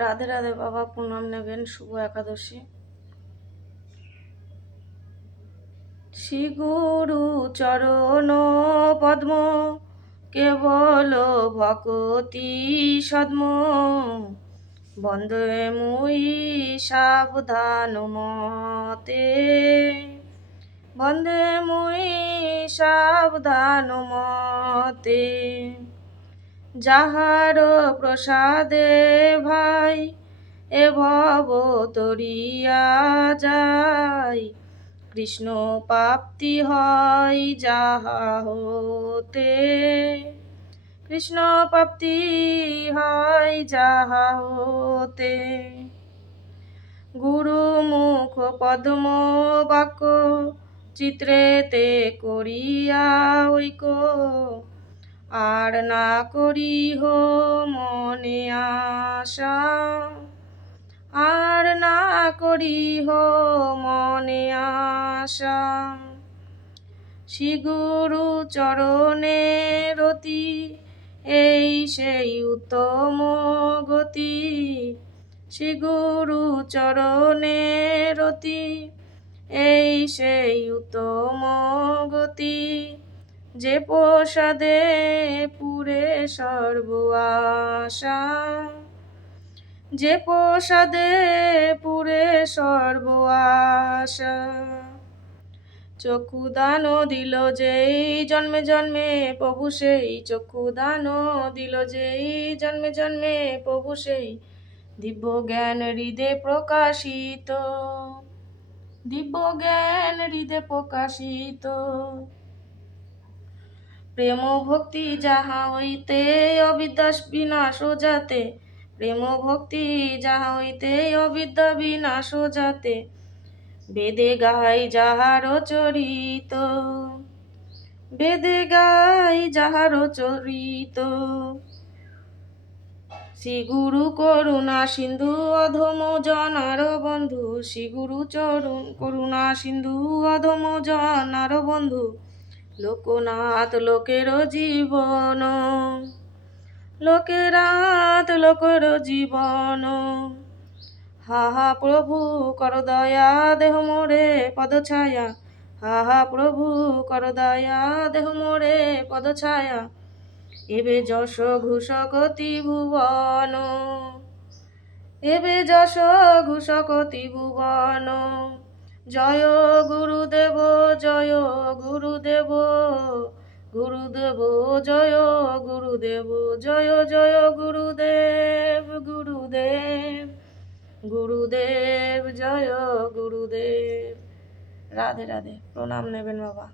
রাধে রাধে বাবা, প্রণাম নেবেন। শুভ একাদশী। শ্রী গুরু চরণ পদ্ম কেবল ভকতি সদ্ম, বন্দে মুই সাবধান মতে, বন্দে মুই সাবধান মতে। যাহার প্রসাদে ভাই এ ভব তরিয়া যায়, কৃষ্ণ প্রাপ্তি হয় যাহা হতে, কৃষ্ণ প্রাপ্তি হয় যাহা হতে। গুরু মুখ পদ্ম বাক্য চিত্রেতে করিয়া ঐক্য, আর না করিহ মনে আশা, আর না করিহ মনে আশা। শ্রী গুরু চরণে রতি এই সেই উত্তম গতি, শ্রী গুরু চরণে রতি এই সেই উত্তম গতি। যে প্রসাদে পুরে সর্ব আশা, যে প্রসাদে পুরে সর্ব আশা। চক্ষুদান দিল যেই জন্মে জন্মে প্রভু সেই, চক্ষুদান দিল যেই জন্মে জন্মে প্রভু সেই। দিব্য জ্ঞান হৃদে প্রকাশিত, দিব্য জ্ঞান হৃদে প্রকাশিত। প্রেম ভক্তি যাহা হইতে অবিদ্যা বিনাশ যাতে, প্রেম ভক্তি যাহা হইতে অবিদ্যা বিনাশ যাতে। বেদে গাই যাহার চরিত, বেদে গাই যাহার চরিত। শ্রী গুরু করুণা সিন্ধু অধম জনার বন্ধু, শ্রী গুরু চরণ করুণা সিন্ধু অধম জনার বন্ধু। লোকনাথ লোকের জীবন, লোকেরাত লোকের জীবন। হা হা প্রভু কর দয়া দেহ মোরে পদছায়া, হা হা প্রভু কর দয়া দেহ মোরে পদছায়া। এবে যশ ঘোষকতি ভুবন, এবে যশ ঘোষকতি ভুবন। জয় গুরুদেব জয় গুরুদেব, গুরুদেব জয় গুরুদেব, জয় জয় গুরুদেব গুরুদেব, গুরুদেব জয় গুরুদেব। রাধে রাধে, প্রণাম নেবেন বাবা।